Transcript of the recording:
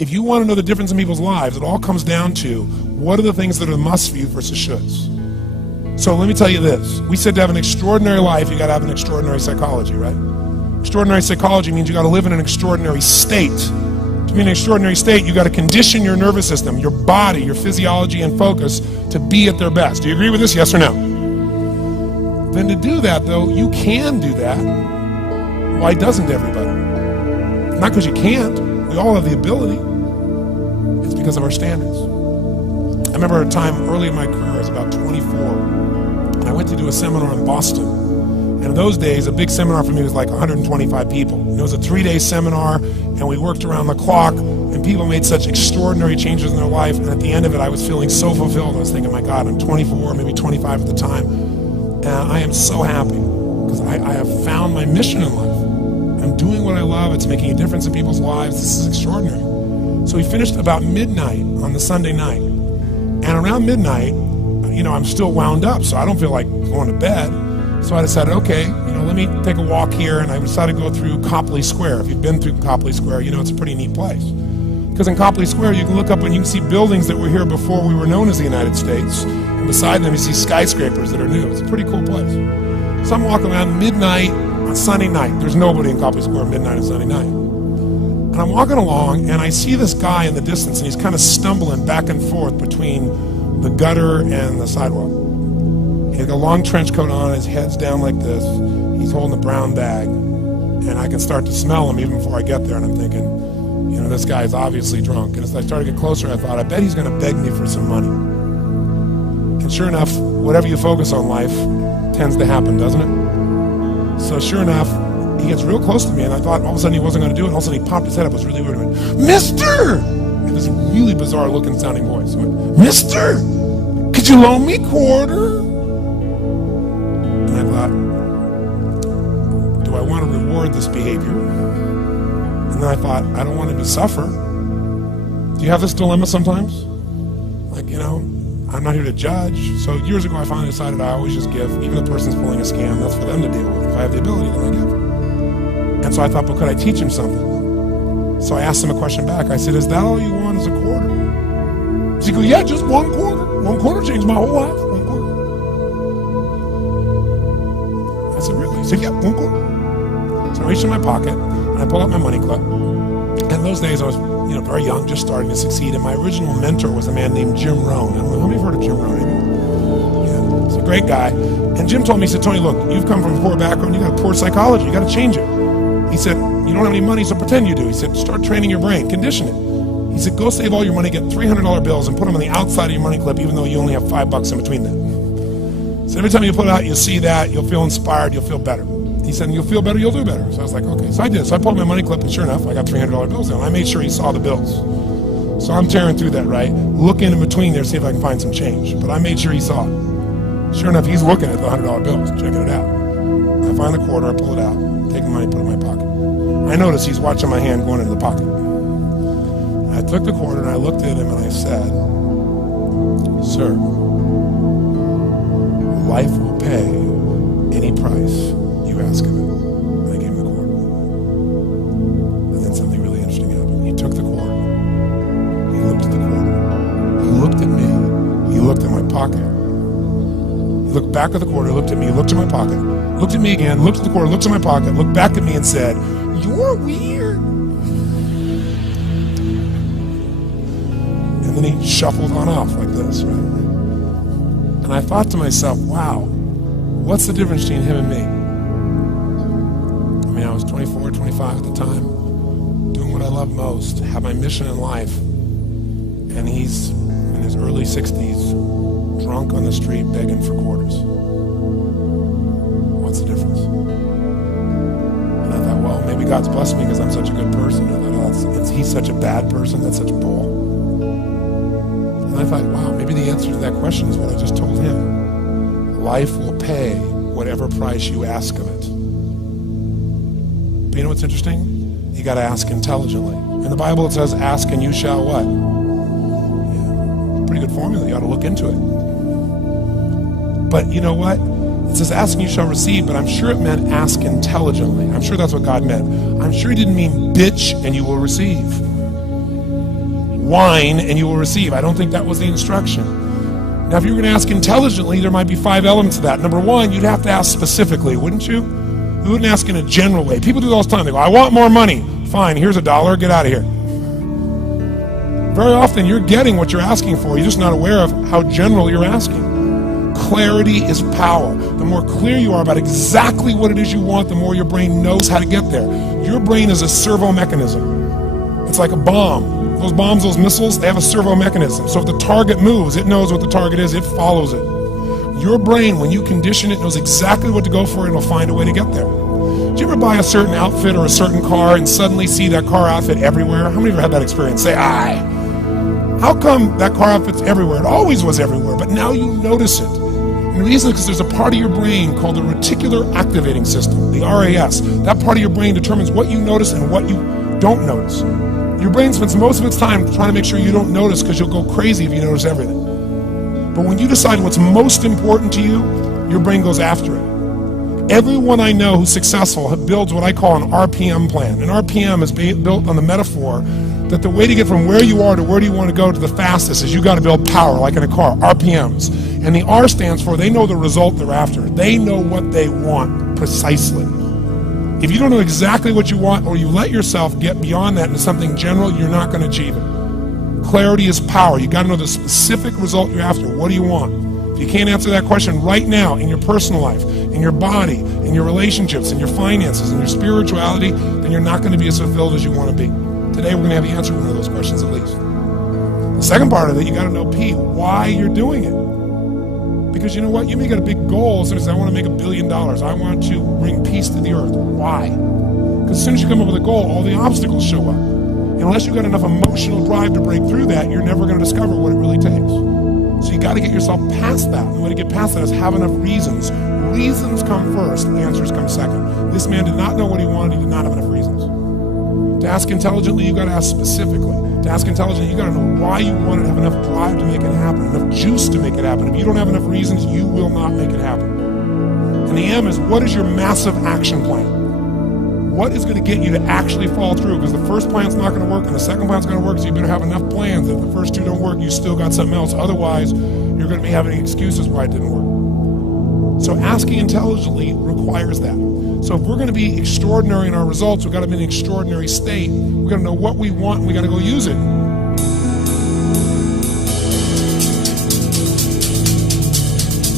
If you want to know the difference in people's lives, it all comes down to what are the things that are the must for you versus shoulds. So let me tell you this. We said to have an extraordinary life, you got to have an extraordinary psychology, right? Extraordinary psychology means you got to live in an extraordinary state. To be in an extraordinary state, you got to condition your nervous system, your body, your physiology and focus to be at their best. Do you agree with this? Yes or no? Then to do that, though, you can do that. Why doesn't everybody? Not because you can't. We all have the ability. It's because of our standards. I remember a time early in my career, I was about 24, and I went to do a seminar in Boston. And in those days, a big seminar for me was like 125 people. And it was a 3-day seminar, and we worked around the clock, and people made such extraordinary changes in their life. And at the end of it, I was feeling so fulfilled. I was thinking, my God, I'm 24, maybe 25 at the time. And I am so happy because I have found my mission in life. I'm doing what I love. It's making a difference in people's lives. This is extraordinary. So we finished about midnight on the Sunday night. And around midnight, I'm still wound up, so I don't feel like going to bed. So I decided, okay, let me take a walk here, and I decided to go through Copley Square. If you've been through Copley Square, it's a pretty neat place. Because in Copley Square, you can look up and you can see buildings that were here before we were known as the United States. And beside them, you see skyscrapers that are new. It's a pretty cool place. So I'm walking around midnight on Sunday night. There's nobody in Copley Square midnight on Sunday night. And I'm walking along, and I see this guy in the distance, and he's kind of stumbling back and forth between the gutter and the sidewalk. He's got a long trench coat on, his head's down like this. He's holding a brown bag, and I can start to smell him even before I get there, and I'm thinking, this guy is obviously drunk. And as I started to get closer, I thought, I bet he's going to beg me for some money. And sure enough, whatever you focus on life tends to happen, doesn't it? So sure enough, he gets real close to me, and I thought all of a sudden he wasn't going to do it, and all of a sudden he popped his head up. It was really weird. He went, "Mister!" And this really bizarre looking sounding voice. He went, "Mister, could you loan me a quarter?" And I thought, do I want to reward this behavior? And then I thought, I don't want him to suffer. Do you have this dilemma sometimes? Like, I'm not here to judge. So years ago, I finally decided I always just give. Even if the person's pulling a scam, that's for them to deal with. If I have the ability, then I give. And so I thought, but could I teach him something? So I asked him a question back. I said, is that all you want is a quarter? So he goes, yeah, just one quarter. One quarter changed my whole life. One quarter. I said, really? He said, yeah, one quarter. So I reached in my pocket, and I pulled out my money clip. And in those days, I was very young, just starting to succeed. And my original mentor was a man named Jim Rohn. I don't know how many have heard of Jim Rohn? Yeah, he's a great guy. And Jim told me, he said, Tony, look, you've come from a poor background. You got a poor psychology. You got to change it. He said, you don't have any money, so pretend you do. He said, start training your brain, condition it. He said, go save all your money, get $300 bills, and put them on the outside of your money clip, even though you only have $5 in between them. So every time you pull it out, you'll see that, you'll feel inspired, you'll feel better. He said, you'll feel better, you'll do better. So I was like, okay. So I did. So I pulled my money clip, and sure enough, I got $300 bills in. I made sure he saw the bills. So I'm tearing through that, right? Looking in between there, see if I can find some change. But I made sure he saw it. Sure enough, he's looking at the $100 bills, checking it out. I find the quarter, I pull it out, take the money, put it in my pocket. I notice he's watching my hand going into the pocket. I took the quarter and I looked at him and I said, sir, life will pay any price you ask of it. And I gave him the quarter. And then something really interesting happened. He took the quarter. He looked at the quarter. He looked at me. He looked at my pocket. He looked back at the quarter, looked at me, looked at my pocket, looked at me again, looked at the quarter, looked at my pocket, looked back at me and said, you're weird. And then he shuffled on off like this, right? And I thought to myself, wow, what's the difference between him and me? I mean, I was 24, 25 at the time, doing what I love most, have my mission in life, and he's in his early 60s, drunk on the street begging for quarters. What's the difference? And I thought, well, maybe God's blessed me because I'm such a good person. I thought, he's such a bad person, that's such bull. And I thought, wow, maybe the answer to that question is what I just told him. Life will pay whatever price you ask of it. But you know what's interesting? You got to ask intelligently. In the Bible it says, ask and you shall what? Yeah, pretty good formula. You ought to look into it. But you know what? It says, ask and you shall receive, but I'm sure it meant ask intelligently. I'm sure that's what God meant. I'm sure he didn't mean bitch and you will receive. whine and you will receive. I don't think that was the instruction. Now, if you were going to ask intelligently, there might be 5 elements to that. Number 1, you'd have to ask specifically, wouldn't you? You wouldn't ask in a general way. People do it all the time. They go, I want more money. Fine, here's $1, get out of here. Very often you're getting what you're asking for. You're just not aware of how general you're asking. Clarity is power. The more clear you are about exactly what it is you want, the more your brain knows how to get there. Your brain is a servo mechanism. It's like a bomb. Those bombs, those missiles, they have a servo mechanism. So if the target moves, it knows what the target is, it follows it. Your brain, when you condition it, knows exactly what to go for and it'll find a way to get there. Did you ever buy a certain outfit or a certain car and suddenly see that car outfit everywhere? How many of you had that experience? Say, aye. How come that car outfit's everywhere? It always was everywhere, but now you notice it. And the reason is because there's a part of your brain called the reticular activating system, the RAS. That part of your brain determines what you notice and what you don't notice. Your brain spends most of its time trying to make sure you don't notice because you'll go crazy if you notice everything. But when you decide what's most important to you, your brain goes after it. Everyone I know who's successful builds what I call an RPM plan. An RPM is built on the metaphor that the way to get from where you are to where do you want to go to the fastest is you got to build power, like in a car, RPMs. And the R stands for they know the result they're after. They know what they want precisely. If you don't know exactly what you want or you let yourself get beyond that into something general, you're not going to achieve it. Clarity is power. You got to know the specific result you're after. What do you want? If you can't answer that question right now in your personal life, in your body, in your relationships, in your finances, in your spirituality, then you're not going to be as fulfilled as you want to be. Today we're going to have you answer one of those questions at least. The second part of it, you got to know, P, why you're doing it. Because you know what? You may get a big goal. As soon as I want to make $1 billion, I want to bring peace to the earth. Why? Because as soon as you come up with a goal, all the obstacles show up. And unless you've got enough emotional drive to break through that, you're never going to discover what it really takes. So you got to get yourself past that. And the way to get past that is have enough reasons. Reasons come first, answers come second. This man did not know what he wanted. He did not have enough reasons. To ask intelligently, you got to ask specifically. To ask intelligently, you got to know why you want it, have enough drive to make it happen, enough juice to make it happen. If you don't have enough reasons, you will not make it happen. And the M is, what is your massive action plan? What is going to get you to actually fall through? Because the first plan's not going to work and the second plan's going to work, so you better have enough plans that if the first 2 don't work, you still got something else. Otherwise, you're going to be having excuses why it didn't work. So asking intelligently requires that. So if we're going to be extraordinary in our results, we've got to be in an extraordinary state. We've got to know what we want and we've got to go use it.